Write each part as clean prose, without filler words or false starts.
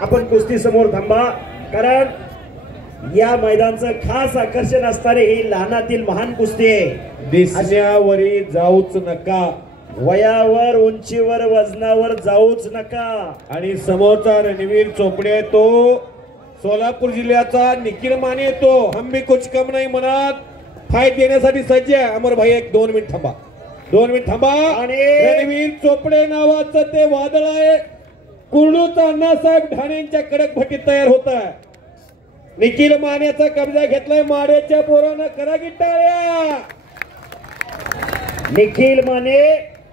आपण कुस्ती समोर थांबा, कारण या मैदानाचं खास आकर्षण असणारे ही लहानातील महान कुस्ती आहे। दिसण्यावरी जाऊच नका, वयावर उंचीवर वजनावर जाऊच नका। आणि समोरचा रणवीर चोपडे तो सोलापूर जिल्ह्याचा निखिल माने, तो हम भी कुछ कम नाही म्हणत फाईट देण्यासाठी सज्ज आहे। अमर भाई एक 2 मिनिट थांबा, 2 मिनिट थांबा। आणि रणवीर चोपडे नावाचं ते वादळ आहे, कुर्डूचा अण्णासाहेब ठाणेंच्या कडक भट्टीत तयार होत आहे। निखिल मानेचा कब्जा घेतलाय, माड्याच्या पोरानं करा की टाळ्या। निखिल माने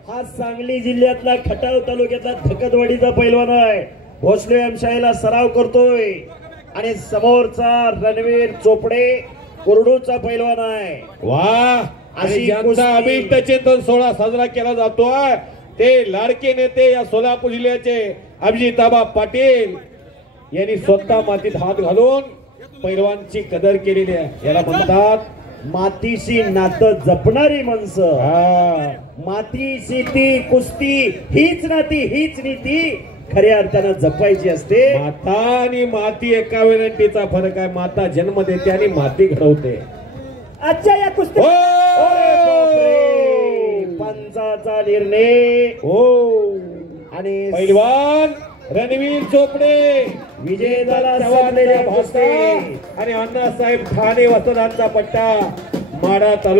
हा सांगली जिल्ह्यातला खटाव तालुक्यातला धकतवाडीचा पैलवान आहे। भोसले एमशाहीला सराव करतोय आणि समोरचा रणवीर चोपडे कुर्डूचा पैलवान आहे। वाह, अशी ज्यांचा अभिष्ट चिंतन सोहळा साजरा केला जातोय ते लाडके नेते या सोलापूर जिल्ह्याचे अभिजिताबा पाटील यांनी स्वतः मातीत हात घालून पैलवानची कदर केलेली आहे। याला म्हणतात मातीशी नातं जपणारी माणसं। मातीशी ती कुस्ती हीच नाती हीच नीती खऱ्या अर्थानं जपायची असते। माता आणि माती एका विनंतीचा फरक आहे, माता जन्म देते आणि माती घडवते। आजच्या या कुस्ती पंचाचा निर्णय आणि पैलवान रणवीर चोपडे विजय झाला आणि अण्णासाहेब ठाणे वसदांचा पट्टा माडा तालुका।